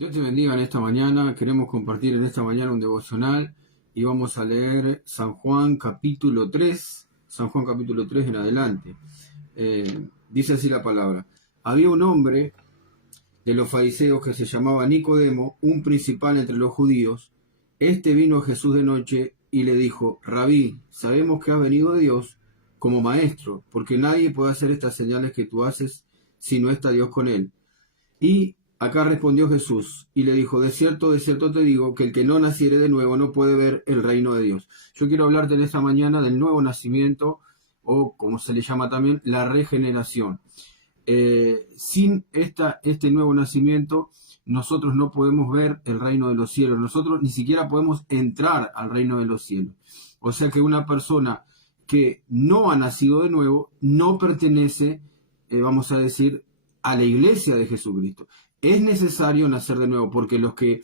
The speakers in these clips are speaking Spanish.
Dios te bendiga en esta mañana. Queremos compartir en esta mañana un devocional y vamos a leer San Juan capítulo 3, San Juan capítulo 3 en adelante. Dice así la palabra. Había un hombre de los fariseos que se llamaba Nicodemo, un principal entre los judíos. Este vino a Jesús de noche y le dijo: Rabí, sabemos que has venido de Dios como maestro, porque nadie puede hacer estas señales que tú haces si no está Dios con él. Y acá respondió Jesús y le dijo: de cierto te digo, que el que no naciere de nuevo no puede ver el reino de Dios. Yo quiero hablarte en esta mañana del nuevo nacimiento, o como se le llama también, la regeneración. Sin este nuevo nacimiento, nosotros no podemos ver el reino de los cielos. Nosotros ni siquiera podemos entrar al reino de los cielos. O sea que una persona que no ha nacido de nuevo no pertenece, vamos a decir, a la iglesia de Jesucristo. Es necesario nacer de nuevo, porque los que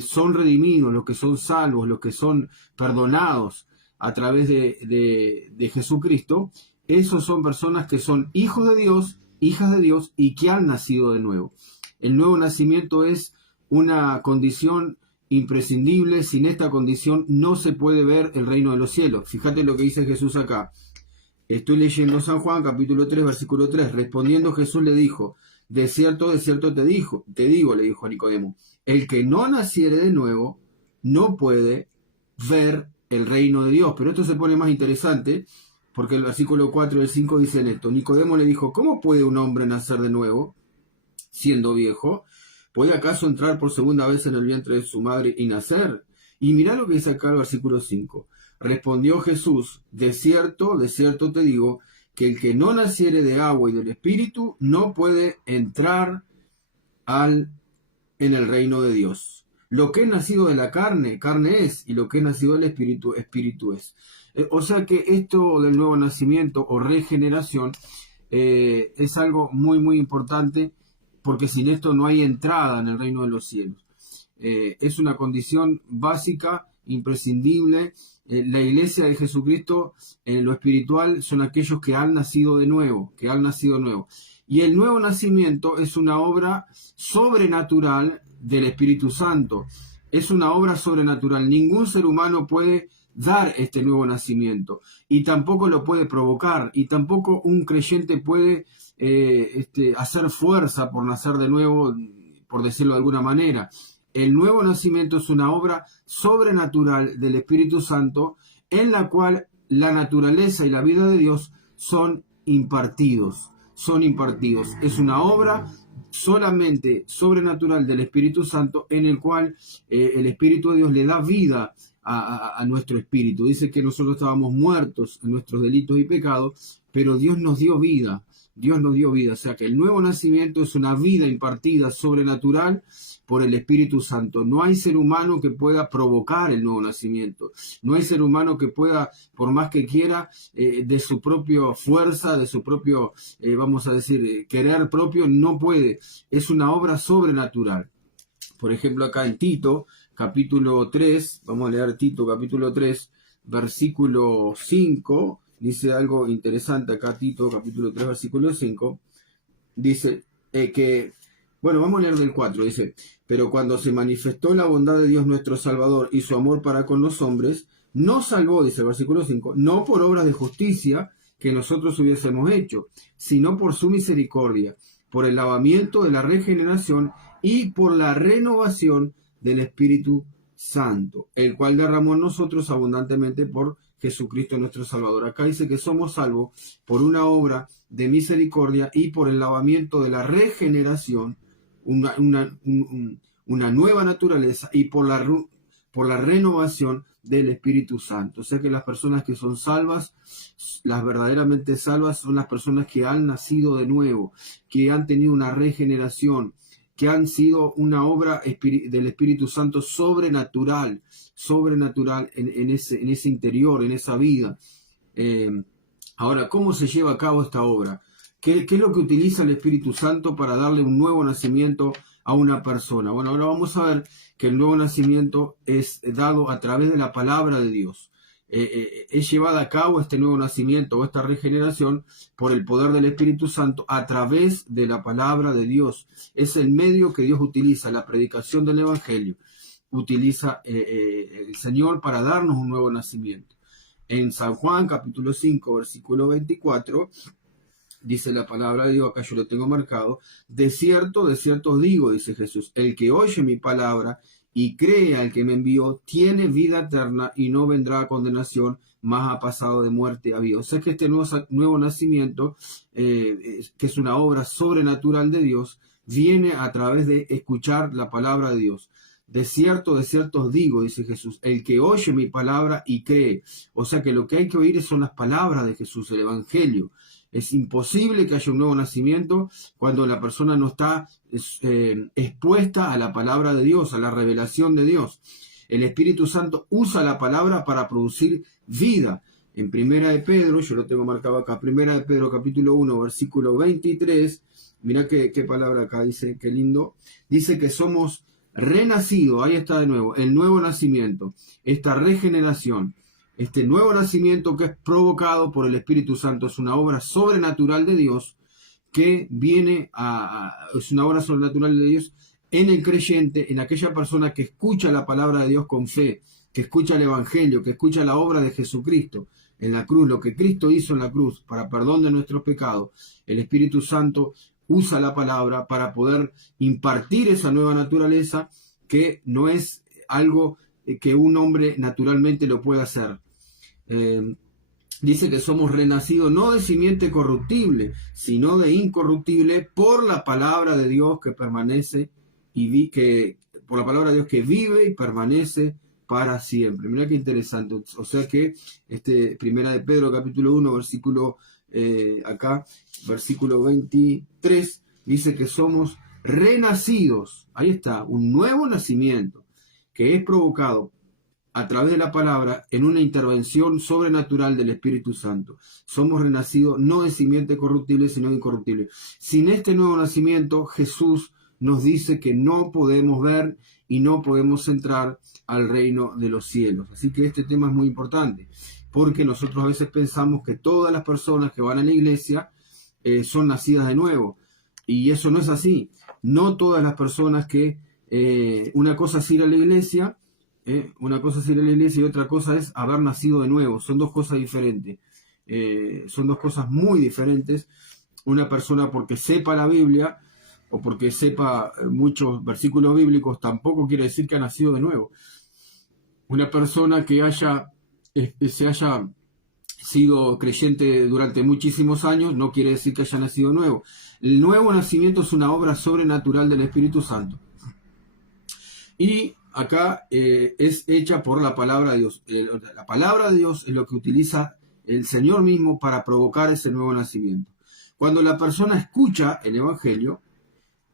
son redimidos, los que son salvos, los que son perdonados a través de Jesucristo, esos son personas que son hijos de Dios, hijas de Dios y que han nacido de nuevo. El nuevo nacimiento es una condición imprescindible. Sin esta condición no se puede ver el reino de los cielos. Fíjate lo que dice Jesús acá. Estoy leyendo San Juan, capítulo 3, versículo 3. Respondiendo Jesús le dijo: de cierto te digo, le dijo a Nicodemo, el que no naciere de nuevo no puede ver el reino de Dios. Pero esto se pone más interesante, porque el versículo 4 y el 5 dicen esto. Nicodemo le dijo: ¿cómo puede un hombre nacer de nuevo, siendo viejo? ¿Puede acaso entrar por segunda vez en el vientre de su madre y nacer? Y mirá lo que dice acá el versículo 5. Respondió Jesús: de cierto te digo, que el que no naciere de agua y del Espíritu no puede entrar en el reino de Dios. Lo que es nacido de la carne, carne es, y lo que es nacido del Espíritu, Espíritu es. O sea que esto del nuevo nacimiento o regeneración es algo muy, muy importante, porque sin esto no hay entrada en el reino de los cielos. Es una condición básica, imprescindible. La iglesia de Jesucristo en lo espiritual son aquellos que han nacido de nuevo, Y el nuevo nacimiento es una obra sobrenatural del Espíritu Santo. Es una obra sobrenatural. Ningún ser humano puede dar este nuevo nacimiento, y tampoco lo puede provocar, y tampoco un creyente puede hacer fuerza por nacer de nuevo, por decirlo de alguna manera. El nuevo nacimiento es una obra sobrenatural del Espíritu Santo, en la cual la naturaleza y la vida de Dios son impartidos. Es una obra solamente sobrenatural del Espíritu Santo, en el cual el Espíritu de Dios le da vida a nuestro espíritu. Dice que nosotros estábamos muertos en nuestros delitos y pecados, pero Dios nos dio vida. O sea que el nuevo nacimiento es una vida impartida sobrenatural por el Espíritu Santo. No hay ser humano que pueda provocar el nuevo nacimiento. No hay ser humano que pueda, por más que quiera, de su propia fuerza, de su propio, vamos a decir, querer propio, no puede. Es una obra sobrenatural. Por ejemplo, acá en Tito, capítulo 3, vamos a leer Tito, capítulo 3, versículo 5, dice algo interesante acá, Tito, capítulo 3, versículo 5, dice bueno, vamos a leer del 4, dice: pero cuando se manifestó la bondad de Dios nuestro Salvador y su amor para con los hombres, nos salvó, dice el versículo 5, no por obras de justicia que nosotros hubiésemos hecho, sino por su misericordia, por el lavamiento de la regeneración y por la renovación del Espíritu Santo, el cual derramó en nosotros abundantemente por Jesucristo nuestro Salvador. Acá dice que somos salvos por una obra de misericordia y por el lavamiento de la regeneración, una nueva naturaleza, y por la renovación del Espíritu Santo. O sea que las personas que son salvas, las verdaderamente salvas, son las personas que han nacido de nuevo, que han tenido una regeneración, que han sido una obra del Espíritu Santo sobrenatural en ese interior, en esa vida. Ahora, ¿cómo se lleva a cabo esta obra? ¿Qué es lo que utiliza el Espíritu Santo para darle un nuevo nacimiento a una persona? Bueno, ahora vamos a ver que el nuevo nacimiento es dado a través de la palabra de Dios. es llevada a cabo este nuevo nacimiento o esta regeneración por el poder del Espíritu Santo a través de la palabra de Dios. Es el medio que Dios utiliza, la predicación del Evangelio. Utiliza el Señor para darnos un nuevo nacimiento. En San Juan capítulo 5 versículo 24 dice la palabra de Dios, acá yo lo tengo marcado: de cierto os digo, dice Jesús, el que oye mi palabra y cree al que me envió tiene vida eterna y no vendrá a condenación, mas ha pasado de muerte a vida. O sea que este nuevo nacimiento, que es una obra sobrenatural de Dios, viene a través de escuchar la palabra de Dios. De cierto os digo, dice Jesús, el que oye mi palabra y cree. O sea que lo que hay que oír son las palabras de Jesús, el Evangelio. Es imposible que haya un nuevo nacimiento cuando la persona no está expuesta a la palabra de Dios, a la revelación de Dios. El Espíritu Santo usa la palabra para producir vida. En Primera de Pedro, yo lo tengo marcado acá, Primera de Pedro capítulo 1, versículo 23, mirá qué palabra acá dice, qué lindo. Dice que somos renacidos, ahí está de nuevo, el nuevo nacimiento, esta regeneración. Este nuevo nacimiento que es provocado por el Espíritu Santo es una obra sobrenatural de Dios que viene es una obra sobrenatural de Dios en el creyente, en aquella persona que escucha la palabra de Dios con fe, que escucha el Evangelio, que escucha la obra de Jesucristo en la cruz, lo que Cristo hizo en la cruz para perdón de nuestros pecados. El Espíritu Santo usa la palabra para poder impartir esa nueva naturaleza que no es algo que un hombre naturalmente lo pueda hacer. Dice que somos renacidos no de simiente corruptible, sino de incorruptible por la palabra de Dios que permanece por la palabra de Dios que vive y permanece para siempre. Mira qué interesante. O sea que Primera de Pedro capítulo 1 versículo versículo 23 dice que somos renacidos. Ahí está, un nuevo nacimiento que es provocado a través de la palabra en una intervención sobrenatural del Espíritu Santo. Somos renacidos no de simiente corruptible, sino de incorruptible. Sin este nuevo nacimiento, Jesús nos dice que no podemos ver y no podemos entrar al reino de los cielos. Así que este tema es muy importante, porque nosotros a veces pensamos que todas las personas que van a la iglesia son nacidas de nuevo, y eso no es así. No todas las personas que... una cosa es ir a la iglesia, una cosa es ir a la iglesia y otra cosa es haber nacido de nuevo. Son dos cosas diferentes. Son dos cosas muy diferentes. Una persona porque sepa la Biblia o porque sepa muchos versículos bíblicos tampoco quiere decir que ha nacido de nuevo. Una persona que se haya sido creyente durante muchísimos años no quiere decir que haya nacido de nuevo. El nuevo nacimiento es una obra sobrenatural del Espíritu Santo. Y acá es hecha por la palabra de Dios. La palabra de Dios es lo que utiliza el Señor mismo para provocar ese nuevo nacimiento. Cuando la persona escucha el Evangelio,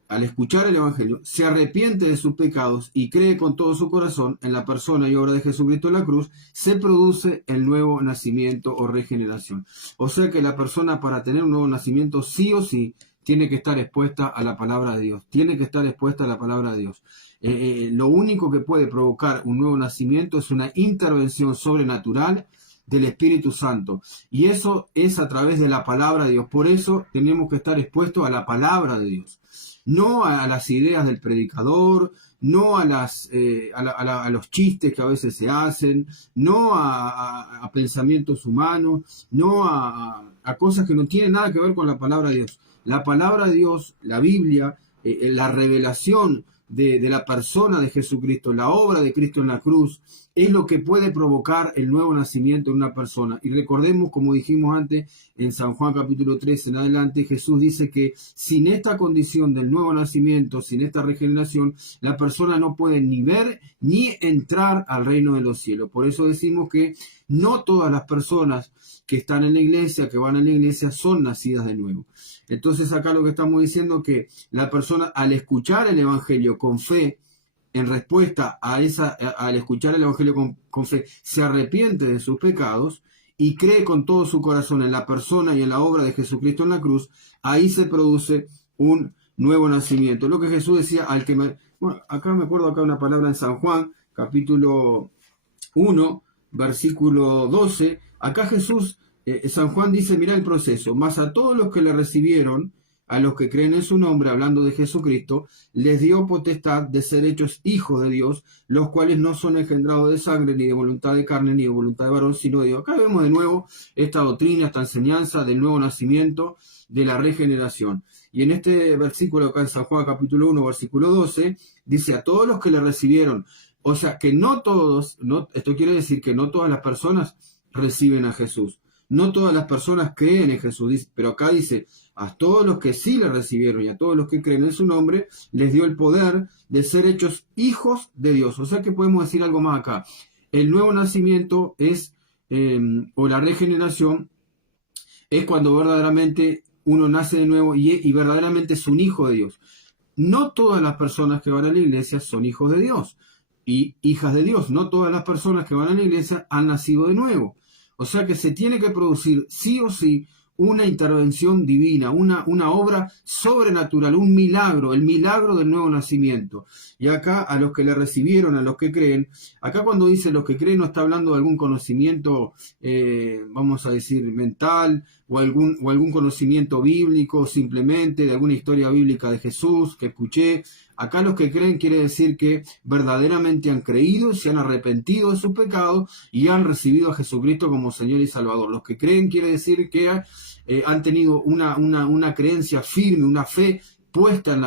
al escuchar el Evangelio, se arrepiente de sus pecados y cree con todo su corazón en la persona y obra de Jesucristo en la cruz, se produce el nuevo nacimiento o regeneración. O sea que la persona, para tener un nuevo nacimiento, sí o sí, tiene que estar expuesta a la palabra de Dios. Tiene que estar expuesta a la palabra de Dios. Lo único que puede provocar un nuevo nacimiento es una intervención sobrenatural del Espíritu Santo. Y eso es a través de la palabra de Dios. Por eso tenemos que estar expuestos a la palabra de Dios. No a las ideas del predicador, no a los chistes que a veces se hacen, no a pensamientos humanos, no a cosas que no tienen nada que ver con la palabra de Dios. La palabra de Dios, la Biblia, la revelación de la persona de Jesucristo, la obra de Cristo en la cruz, es lo que puede provocar el nuevo nacimiento en una persona. Y recordemos, como dijimos antes, en San Juan capítulo 3 en adelante, Jesús dice que sin esta condición del nuevo nacimiento, sin esta regeneración, la persona no puede ni ver ni entrar al reino de los cielos. Por eso decimos que no todas las personas que están en la iglesia, que van a la iglesia, son nacidas de nuevo. Entonces acá lo que estamos diciendo es que la persona, al escuchar el Evangelio con fe, en respuesta al escuchar el Evangelio con fe, se arrepiente de sus pecados y cree con todo su corazón en la persona y en la obra de Jesucristo en la cruz, ahí se produce un nuevo nacimiento. Lo que Jesús decía acá me acuerdo acá una palabra en San Juan, capítulo 1, versículo 12, acá Jesús, San Juan dice, mira el proceso, mas a todos los que le recibieron, a los que creen en su nombre, hablando de Jesucristo, les dio potestad de ser hechos hijos de Dios, los cuales no son engendrados de sangre, ni de voluntad de carne, ni de voluntad de varón, sino de Dios. Acá vemos de nuevo esta doctrina, esta enseñanza del nuevo nacimiento, de la regeneración. Y en este versículo acá en San Juan capítulo 1, versículo 12, dice a todos los que le recibieron. O sea, que no todos, esto quiere decir que no todas las personas reciben a Jesús. No todas las personas creen en Jesús, pero acá dice, a todos los que sí le recibieron y a todos los que creen en su nombre, les dio el poder de ser hechos hijos de Dios. O sea que podemos decir algo más acá. El nuevo nacimiento es, o la regeneración, es cuando verdaderamente uno nace de nuevo y verdaderamente es un hijo de Dios. No todas las personas que van a la iglesia son hijos de Dios y hijas de Dios. No todas las personas que van a la iglesia han nacido de nuevo. O sea que se tiene que producir sí o sí una intervención divina, una obra sobrenatural, un milagro, el milagro del nuevo nacimiento. Y acá a los que le recibieron, a los que creen, acá cuando dice los que creen no está hablando de algún conocimiento, vamos a decir, mental, o algún conocimiento bíblico, simplemente de alguna historia bíblica de Jesús que escuché. Acá los que creen quiere decir que verdaderamente han creído, se han arrepentido de sus pecados y han recibido a Jesucristo como Señor y Salvador. Los que creen quiere decir que han tenido una creencia firme, una fe puesta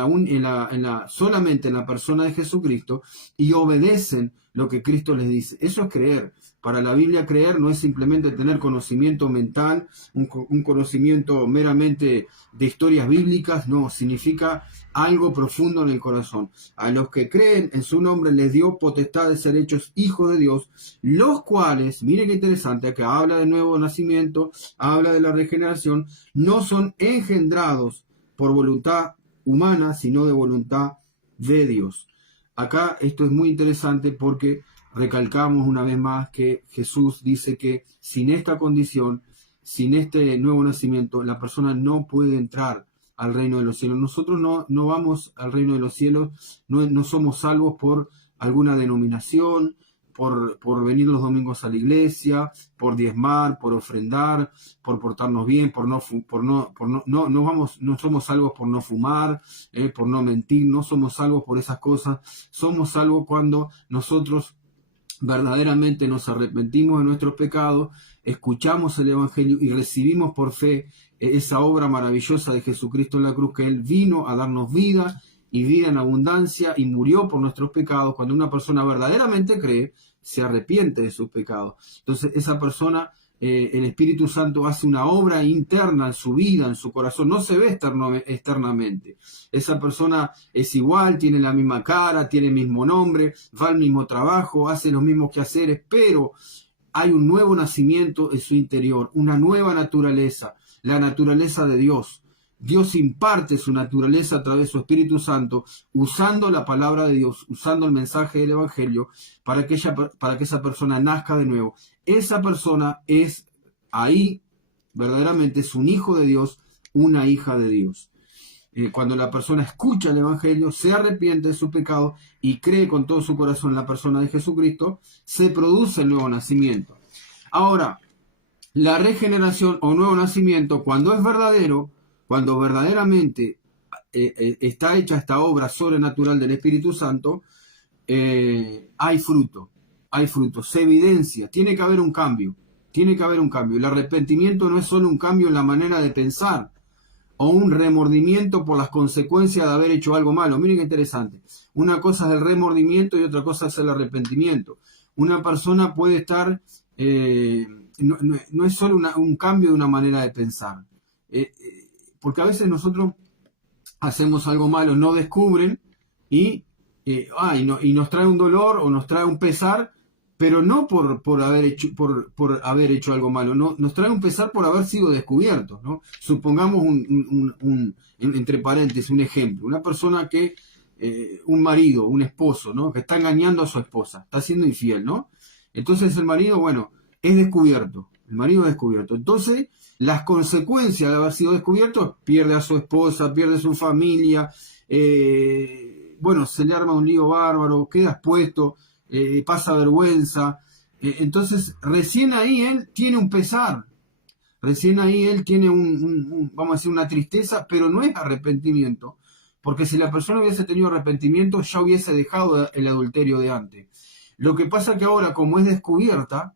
solamente en la persona de Jesucristo y obedecen lo que Cristo les dice. Eso es creer. Para la Biblia creer no es simplemente tener conocimiento mental, un conocimiento meramente de historias bíblicas, no, significa algo profundo en el corazón. A los que creen en su nombre les dio potestad de ser hechos hijos de Dios, los cuales, miren qué interesante, acá habla de nuevo nacimiento, habla de la regeneración, no son engendrados por voluntad humana, sino de voluntad de Dios. Acá esto es muy interesante porque recalcamos una vez más que Jesús dice que sin esta condición, sin este nuevo nacimiento, la persona no puede entrar al reino de los cielos. Nosotros no vamos al reino de los cielos, no somos salvos por alguna denominación, por venir los domingos a la iglesia, por diezmar, por ofrendar, por portarnos bien, no somos salvos por no fumar, por no mentir, no somos salvos por esas cosas. Somos salvos cuando nosotros verdaderamente nos arrepentimos de nuestros pecados, escuchamos el Evangelio y recibimos por fe esa obra maravillosa de Jesucristo en la cruz, que Él vino a darnos vida y vida en abundancia y murió por nuestros pecados. Cuando una persona verdaderamente cree, se arrepiente de sus pecados. Entonces esa persona, el Espíritu Santo hace una obra interna en su vida, en su corazón, no se ve externamente. Esa persona es igual, tiene la misma cara, tiene el mismo nombre, va al mismo trabajo, hace los mismos quehaceres, pero hay un nuevo nacimiento en su interior, una nueva naturaleza, la naturaleza de Dios. Dios imparte su naturaleza a través de su Espíritu Santo, usando la palabra de Dios, usando el mensaje del Evangelio, para que esa persona nazca de nuevo. Esa persona es ahí, verdaderamente es un hijo de Dios, una hija de Dios. Cuando la persona escucha el Evangelio, se arrepiente de su pecado y cree con todo su corazón en la persona de Jesucristo, se produce el nuevo nacimiento. Ahora, la regeneración o nuevo nacimiento, cuando es verdadero, cuando verdaderamente está hecha esta obra sobrenatural del Espíritu Santo, hay fruto, se evidencia, tiene que haber un cambio. El arrepentimiento no es solo un cambio en la manera de pensar o un remordimiento por las consecuencias de haber hecho algo malo. Miren qué interesante. Una cosa es el remordimiento y otra cosa es el arrepentimiento. Una persona puede estar, no es solo un cambio de una manera de pensar. Porque a veces nosotros hacemos algo malo, no descubren y nos trae un dolor o nos trae un pesar, pero no por haber hecho algo malo, no, nos trae un pesar por haber sido descubiertos, ¿no? Supongamos entre paréntesis, un ejemplo, una persona que, un marido, un esposo, ¿no? Que está engañando a su esposa, está siendo infiel, ¿no? Entonces el marido, bueno, es descubierto. El marido es descubierto. Entonces, las consecuencias de haber sido descubierto, pierde a su esposa, pierde su familia, se le arma un lío bárbaro, queda expuesto, pasa vergüenza. Entonces, recién ahí él tiene un pesar, recién ahí él tiene vamos a decir, una tristeza, pero no es arrepentimiento, porque si la persona hubiese tenido arrepentimiento, ya hubiese dejado el adulterio de antes. Lo que pasa que ahora, como es descubierta,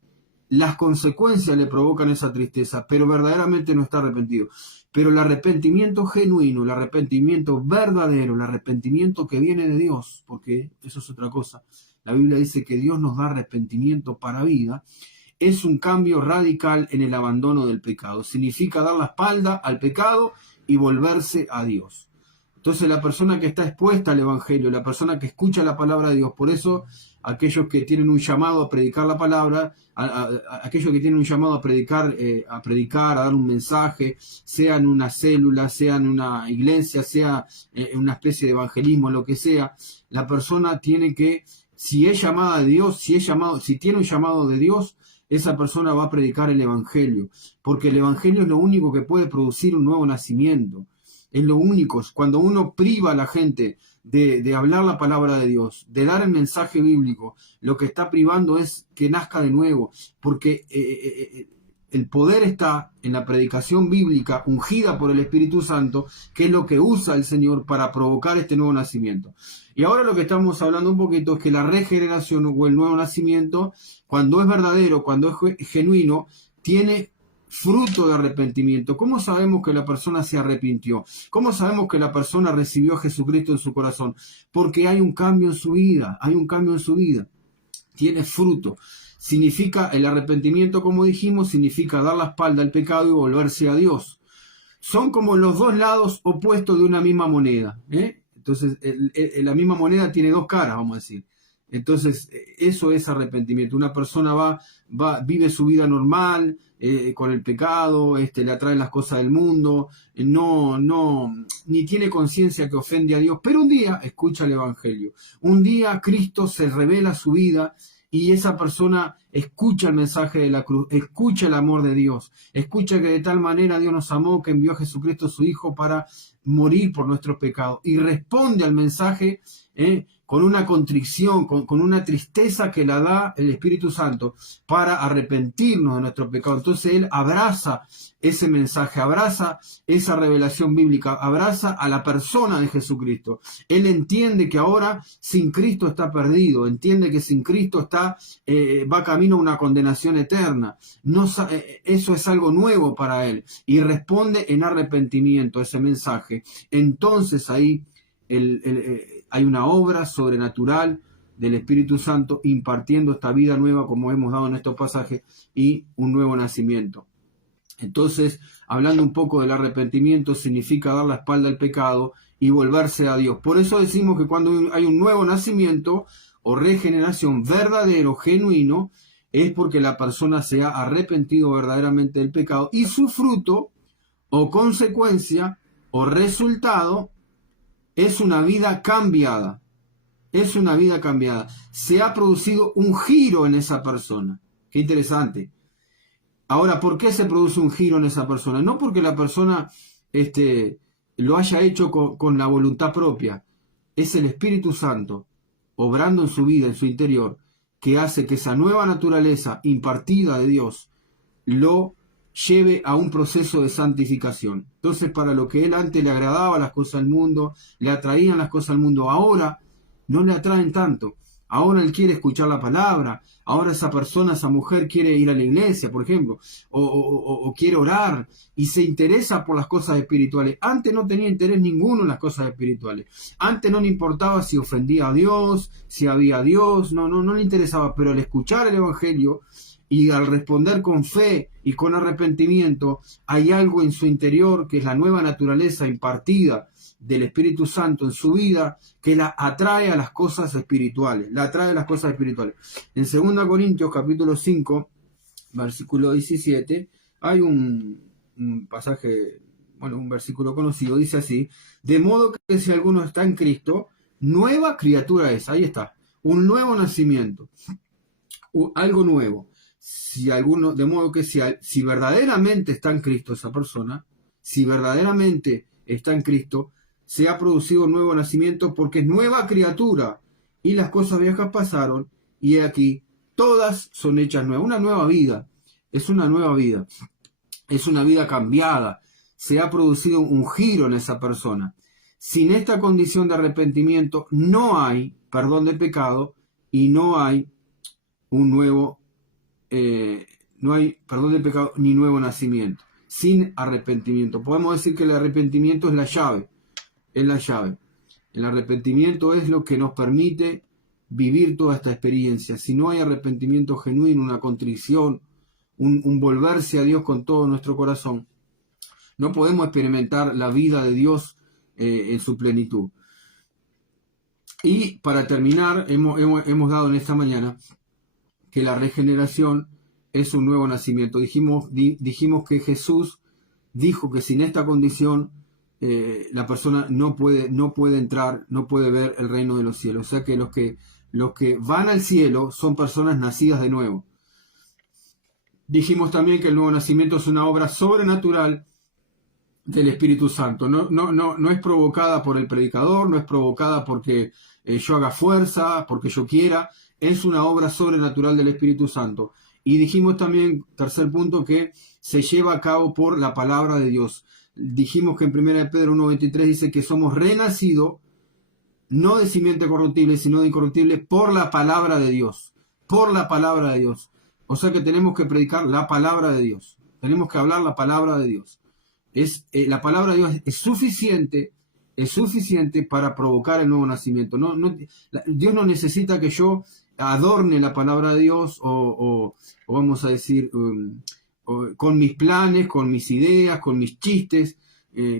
las consecuencias le provocan esa tristeza, pero verdaderamente no está arrepentido. Pero el arrepentimiento genuino, el arrepentimiento verdadero, el arrepentimiento que viene de Dios, porque eso es otra cosa. La Biblia dice que Dios nos da arrepentimiento para vida. Es un cambio radical en el abandono del pecado. Significa dar la espalda al pecado y volverse a Dios. Entonces la persona que está expuesta al Evangelio, la persona que escucha la palabra de Dios, por eso aquellos que tienen un llamado a predicar la palabra, aquellos que tienen un llamado a predicar, a dar un mensaje, sea en una célula, sea en una iglesia, sea en una especie de evangelismo, lo que sea, la persona tiene que, si es llamada de Dios, si tiene un llamado de Dios, esa persona va a predicar el Evangelio, porque el Evangelio es lo único que puede producir un nuevo nacimiento. Es lo único. Cuando uno priva a la gente de hablar la palabra de Dios, de dar el mensaje bíblico, lo que está privando es que nazca de nuevo, porque el poder está en la predicación bíblica ungida por el Espíritu Santo, que es lo que usa el Señor para provocar este nuevo nacimiento. Y ahora lo que estamos hablando un poquito es que la regeneración o el nuevo nacimiento, cuando es verdadero, cuando es genuino, tiene fruto de arrepentimiento. ¿Cómo sabemos que la persona se arrepintió? ¿Cómo sabemos que la persona recibió a Jesucristo en su corazón? Porque hay un cambio en su vida, Tiene fruto. Significa, el arrepentimiento, como dijimos, significa dar la espalda al pecado y volverse a Dios. Son como los dos lados opuestos de una misma moneda. Entonces, la misma moneda tiene dos caras, vamos a decir. Entonces, eso es arrepentimiento. Una persona vive su vida normal, con el pecado, le atrae las cosas del mundo, ni tiene conciencia que ofende a Dios, pero un día escucha el Evangelio. Un día Cristo se revela a su vida y esa persona escucha el mensaje de la cruz, escucha el amor de Dios, escucha que de tal manera Dios nos amó que envió a Jesucristo su Hijo para morir por nuestros pecados y responde al mensaje con una contrición, con una tristeza que la da el Espíritu Santo para arrepentirnos de nuestro pecado. Entonces él abraza ese mensaje, abraza esa revelación bíblica, abraza a la persona de Jesucristo. Él entiende que ahora sin Cristo está perdido, entiende que sin Cristo va camino a una condenación eterna. Eso es algo nuevo para él y responde en arrepentimiento a ese mensaje. Entonces ahí hay una obra sobrenatural del Espíritu Santo impartiendo esta vida nueva, como hemos dado en estos pasajes, y un nuevo nacimiento. Entonces, hablando un poco del arrepentimiento, significa dar la espalda al pecado y volverse a Dios. Por eso decimos que cuando hay un nuevo nacimiento o regeneración verdadero, genuino, es porque la persona se ha arrepentido verdaderamente del pecado y su fruto o consecuencia o resultado es una vida cambiada. Es una vida cambiada. Se ha producido un giro en esa persona. Qué interesante. Ahora, ¿por qué se produce un giro en esa persona? No porque la persona lo haya hecho con la voluntad propia. Es el Espíritu Santo obrando en su vida, en su interior, que hace que esa nueva naturaleza impartida de Dios lo lleve a un proceso de santificación. Entonces, para lo que él antes le agradaba las cosas del mundo, le atraían las cosas del mundo, ahora no le atraen tanto. Ahora él quiere escuchar la palabra, ahora esa persona, esa mujer quiere ir a la iglesia, por ejemplo, o quiere orar y se interesa por las cosas espirituales. Antes no tenía interés ninguno en las cosas espirituales. Antes no le importaba si ofendía a Dios, si había a Dios, no le interesaba, pero al escuchar el Evangelio y al responder con fe y con arrepentimiento, hay algo en su interior que es la nueva naturaleza impartida del Espíritu Santo en su vida que la atrae a las cosas espirituales, En 2 Corintios capítulo 5, versículo 17, hay un pasaje, un versículo conocido, dice así: de modo que si alguno está en Cristo, nueva criatura es. Ahí está, un nuevo nacimiento, algo nuevo. De modo que si verdaderamente está en Cristo esa persona, si verdaderamente está en Cristo, se ha producido un nuevo nacimiento porque es nueva criatura y las cosas viejas pasaron y he aquí todas son hechas nuevas. Una nueva vida, es una nueva vida, es una vida cambiada. Se ha producido un giro en esa persona. Sin esta condición de arrepentimiento no hay perdón de pecado y no hay un nuevo, no hay perdón de pecado ni nuevo nacimiento. Sin arrepentimiento. Podemos decir que el arrepentimiento es la llave. Es la llave. El arrepentimiento es lo que nos permite vivir toda esta experiencia. Si no hay arrepentimiento genuino, una contrición, un volverse a Dios con todo nuestro corazón, no podemos experimentar la vida de Dios en su plenitud. Y para terminar, hemos dado en esta mañana que la regeneración es un nuevo nacimiento. Dijimos que Jesús dijo que sin esta condición la persona no puede entrar, no puede ver el reino de los cielos. O sea que los que van al cielo son personas nacidas de nuevo. Dijimos también que el nuevo nacimiento es una obra sobrenatural del Espíritu Santo. No es provocada por el predicador, no es provocada porque yo haga fuerza, porque yo quiera. Es una obra sobrenatural del Espíritu Santo. Y dijimos también, tercer punto, que se lleva a cabo por la palabra de Dios. Dijimos que en 1 Pedro 1:23 dice que somos renacidos, no de simiente corruptible, sino de incorruptible, por la palabra de Dios. Por la palabra de Dios. O sea que tenemos que predicar la palabra de Dios. Tenemos que hablar la palabra de Dios. La palabra de Dios es suficiente para provocar el nuevo nacimiento. Dios no necesita que yo adorne la palabra de Dios o vamos a decir, con mis planes, con mis ideas, con mis chistes,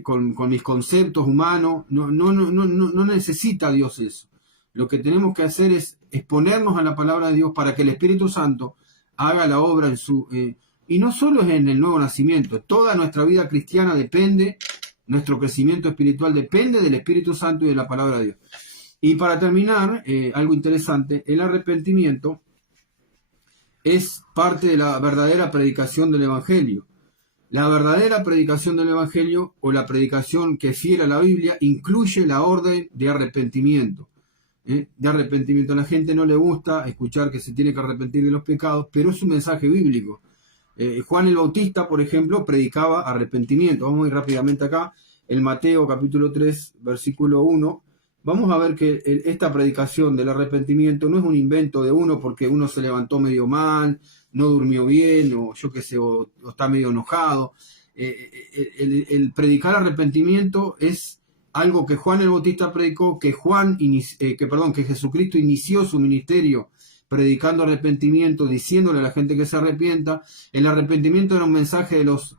con mis conceptos humanos. No necesita Dios eso. Lo que tenemos que hacer es exponernos a la palabra de Dios para que el Espíritu Santo haga la obra en su... y no solo es en el nuevo nacimiento, toda nuestra vida cristiana depende, nuestro crecimiento espiritual depende del Espíritu Santo y de la palabra de Dios. Y para terminar, algo interesante, el arrepentimiento es parte de la verdadera predicación del Evangelio. La verdadera predicación del Evangelio, o la predicación que fiel a la Biblia, incluye la orden de arrepentimiento. De arrepentimiento. A la gente no le gusta escuchar que se tiene que arrepentir de los pecados, pero es un mensaje bíblico. Juan el Bautista, por ejemplo, predicaba arrepentimiento. Vamos a ir rápidamente acá, en Mateo capítulo 3, versículo 1. Vamos a ver que esta predicación del arrepentimiento no es un invento de uno porque uno se levantó medio mal, no durmió bien, o yo qué sé, o está medio enojado. El predicar arrepentimiento es algo que Juan el Bautista predicó, que Jesucristo inició su ministerio predicando arrepentimiento, diciéndole a la gente que se arrepienta. El arrepentimiento era un mensaje de los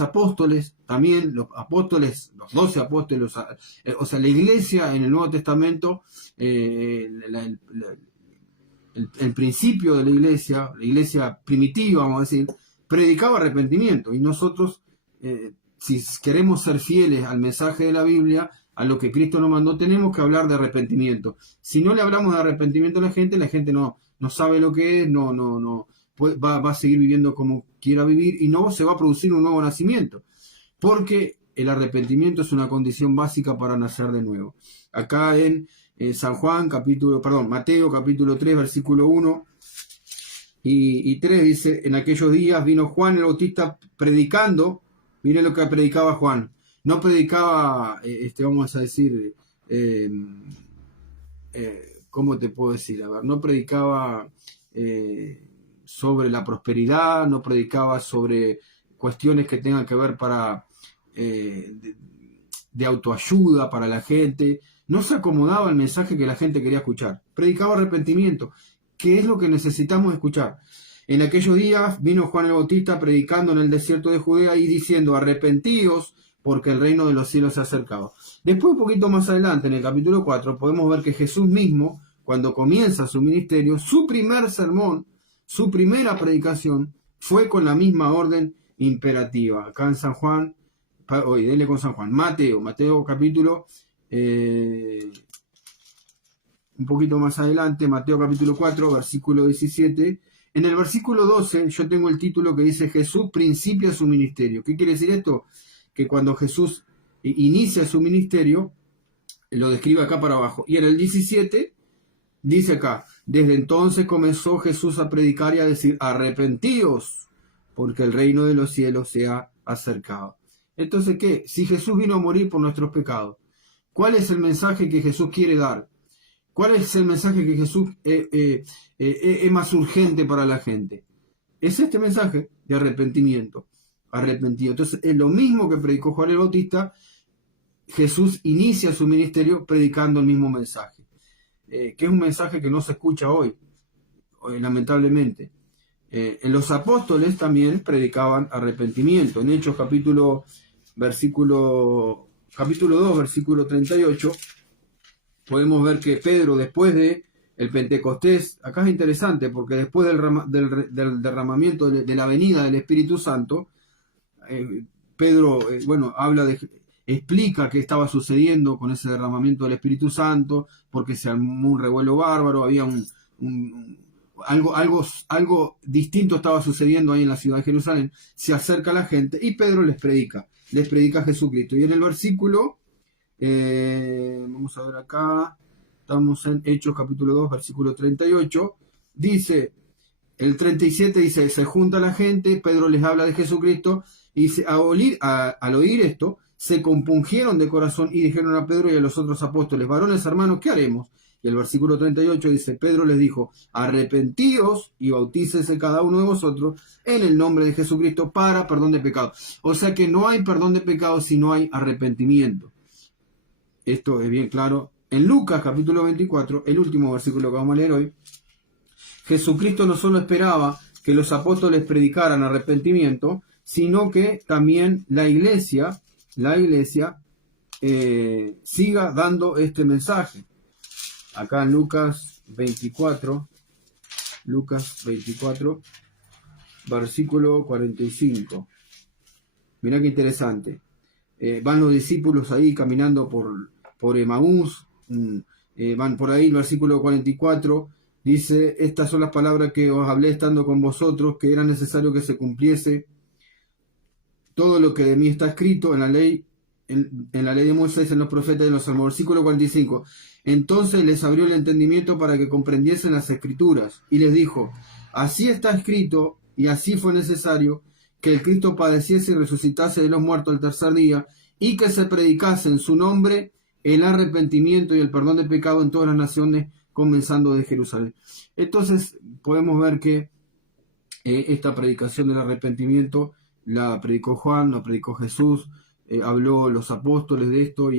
apóstoles, también los apóstoles, los 12 apóstoles, o sea, la iglesia en el Nuevo Testamento, el principio de la iglesia primitiva, vamos a decir, predicaba arrepentimiento. Y nosotros, si queremos ser fieles al mensaje de la Biblia, a lo que Cristo nos mandó, tenemos que hablar de arrepentimiento. Si no le hablamos de arrepentimiento a la gente no sabe lo que es, va a seguir viviendo como quiera vivir y no se va a producir un nuevo nacimiento, porque el arrepentimiento es una condición básica para nacer de nuevo. Acá en Mateo capítulo 3, versículo 1 y 3 dice: en aquellos días vino Juan el Bautista predicando. Miren lo que predicaba Juan. No predicaba, vamos a decir, ¿cómo te puedo decir? A ver, no predicaba sobre la prosperidad, no predicaba sobre cuestiones que tengan que ver de autoayuda para la gente. No se acomodaba al mensaje que la gente quería escuchar. Predicaba arrepentimiento, que es lo que necesitamos escuchar. En aquellos días vino Juan el Bautista predicando en el desierto de Judea y diciendo: arrepentíos, porque el reino de los cielos se ha acercado. Después, un poquito más adelante, en el capítulo 4, podemos ver que Jesús mismo, cuando comienza su ministerio, su primer sermón, su primera predicación, fue con la misma orden imperativa. Acá en San Juan, denle con San Juan, Mateo capítulo, un poquito más adelante, Mateo capítulo 4, versículo 17. En el versículo 12 yo tengo el título que dice: Jesús principia su ministerio. ¿Qué quiere decir esto? Que cuando Jesús inicia su ministerio, lo describe acá para abajo. Y en el 17 dice acá: Desde entonces comenzó Jesús a predicar y a decir, arrepentíos, porque el reino de los cielos se ha acercado. Entonces, ¿qué? Si Jesús vino a morir por nuestros pecados, ¿cuál es el mensaje que Jesús quiere dar? ¿Cuál es el mensaje que Jesús es más urgente para la gente? Es este mensaje de arrepentimiento. Arrepentido. Entonces, es lo mismo que predicó Juan el Bautista. Jesús inicia su ministerio predicando el mismo mensaje, que es un mensaje que no se escucha hoy, lamentablemente. Los apóstoles también predicaban arrepentimiento. En Hechos capítulo 2, versículo 38, podemos ver que Pedro, después de el Pentecostés, acá es interesante porque después del derramamiento de la venida del Espíritu Santo, Pedro, explica qué estaba sucediendo con ese derramamiento del Espíritu Santo, porque se armó un revuelo bárbaro, había algo distinto estaba sucediendo ahí en la ciudad de Jerusalén. Se acerca la gente y Pedro les predica a Jesucristo. Y en el versículo, vamos a ver acá, estamos en Hechos capítulo 2, versículo 38, dice, el 37 dice, se junta la gente, Pedro les habla de Jesucristo, y al oír esto, se compungieron de corazón y dijeron a Pedro y a los otros apóstoles, varones hermanos, ¿qué haremos? Y el versículo 38 dice, Pedro les dijo, arrepentíos y bautícese cada uno de vosotros en el nombre de Jesucristo para perdón de pecados. O sea que no hay perdón de pecados si no hay arrepentimiento. Esto es bien claro. En Lucas capítulo 24, el último versículo que vamos a leer hoy, Jesucristo no solo esperaba que los apóstoles predicaran arrepentimiento, sino que también la iglesia siga dando este mensaje. Acá en Lucas 24, versículo 45. Mirá qué interesante. Van los discípulos ahí caminando por Emaús, van por ahí, el versículo 44, dice, estas son las palabras que os hablé estando con vosotros, que era necesario que se cumpliese todo lo que de mí está escrito en la ley de Moisés, en los profetas y en los salmos. Versículo 45. Entonces les abrió el entendimiento para que comprendiesen las escrituras, y les dijo, así está escrito, y así fue necesario, que el Cristo padeciese y resucitase de los muertos el tercer día, y que se predicase en su nombre el arrepentimiento y el perdón de pecado en todas las naciones, comenzando de Jerusalén. Entonces podemos ver que esta predicación del arrepentimiento la predicó Juan, la predicó Jesús, habló los apóstoles de esto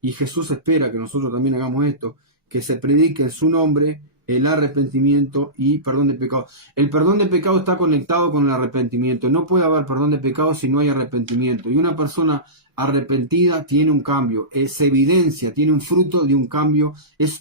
y Jesús espera que nosotros también hagamos esto, que se predique en su nombre el arrepentimiento y perdón de pecado. El perdón de pecado está conectado con el arrepentimiento. No puede haber perdón de pecado si no hay arrepentimiento. Y una persona arrepentida tiene un cambio, se evidencia, tiene un fruto de un cambio,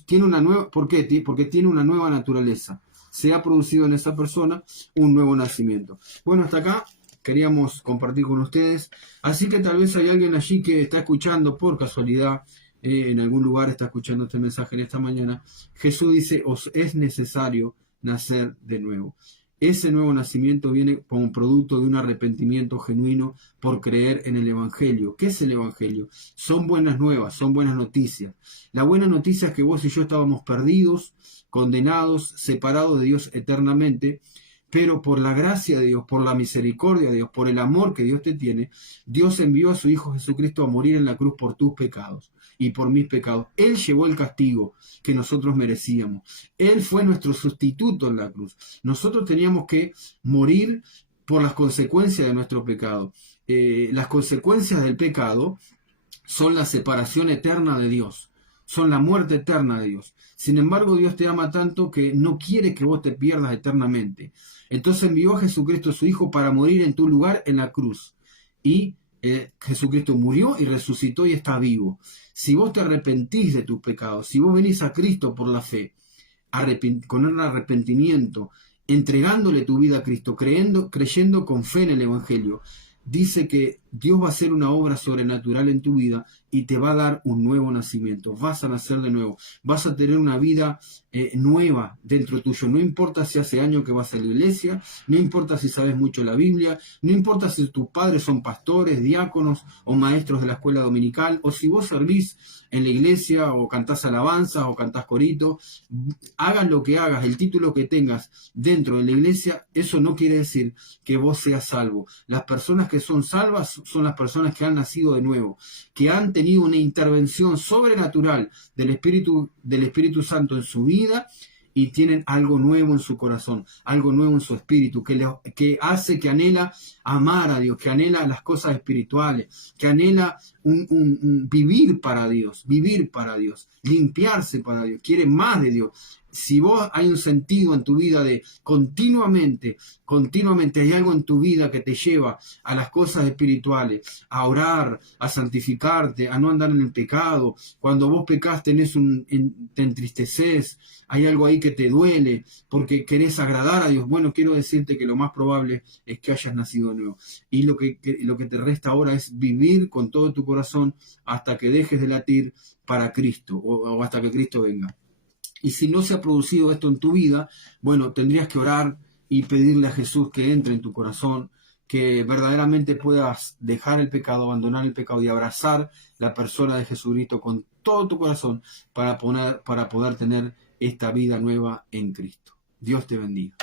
tiene una nueva, ¿por qué? Porque tiene una nueva naturaleza. Se ha producido en esa persona un nuevo nacimiento. Bueno, hasta acá queríamos compartir con ustedes. Así que tal vez hay alguien allí que está escuchando por casualidad, en algún lugar está escuchando este mensaje en esta mañana. Jesús dice, os es necesario nacer de nuevo. Ese nuevo nacimiento viene como producto de un arrepentimiento genuino por creer en el Evangelio. ¿Qué es el Evangelio? Son buenas nuevas, son buenas noticias. La buena noticia es que vos y yo estábamos perdidos, condenados, separados de Dios eternamente, pero por la gracia de Dios, por la misericordia de Dios, por el amor que Dios te tiene, Dios envió a su Hijo Jesucristo a morir en la cruz por tus pecados y por mis pecados. Él llevó el castigo que nosotros merecíamos. Él fue nuestro sustituto en la cruz. Nosotros teníamos que morir por las consecuencias de nuestro pecado. Las consecuencias del pecado son la separación eterna de Dios, son la muerte eterna de Dios. Sin embargo, Dios te ama tanto que no quiere que vos te pierdas eternamente. Entonces envió a Jesucristo, su Hijo, para morir en tu lugar en la cruz. Y Jesucristo murió y resucitó y está vivo. Si vos te arrepentís de tus pecados, si vos venís a Cristo por la fe, con un arrepentimiento, entregándole tu vida a Cristo, creyendo con fe en el Evangelio, dice que Dios va a hacer una obra sobrenatural en tu vida y te va a dar un nuevo nacimiento. Vas a nacer de nuevo. Vas a tener una vida nueva dentro tuyo. No importa si hace años que vas a la iglesia, no importa si sabes mucho la Biblia, no importa si tus padres son pastores, diáconos o maestros de la escuela dominical, o si vos servís en la iglesia o cantás alabanzas o cantás corito. Hagas lo que hagas, el título que tengas dentro de la iglesia, eso no quiere decir que vos seas salvo. Las personas que son salvas son las personas que han nacido de nuevo, que han tenido una intervención sobrenatural del Espíritu Santo en su vida y tienen algo nuevo en su corazón, algo nuevo en su espíritu, que hace, que anhela amar a Dios, que anhela las cosas espirituales, que anhela un vivir para Dios, limpiarse para Dios, quiere más de Dios. Si vos hay un sentido en tu vida de continuamente hay algo en tu vida que te lleva a las cosas espirituales, a orar, a santificarte, a no andar en el pecado. Cuando vos pecás te entristeces, hay algo ahí que te duele porque querés agradar a Dios. Bueno, quiero decirte que lo más probable es que hayas nacido de nuevo. Y lo que te resta ahora es vivir con todo tu corazón hasta que dejes de latir para Cristo o hasta que Cristo venga. Y si no se ha producido esto en tu vida, bueno, tendrías que orar y pedirle a Jesús que entre en tu corazón, que verdaderamente puedas dejar el pecado, abandonar el pecado y abrazar la persona de Jesucristo con todo tu corazón para poder tener esta vida nueva en Cristo. Dios te bendiga.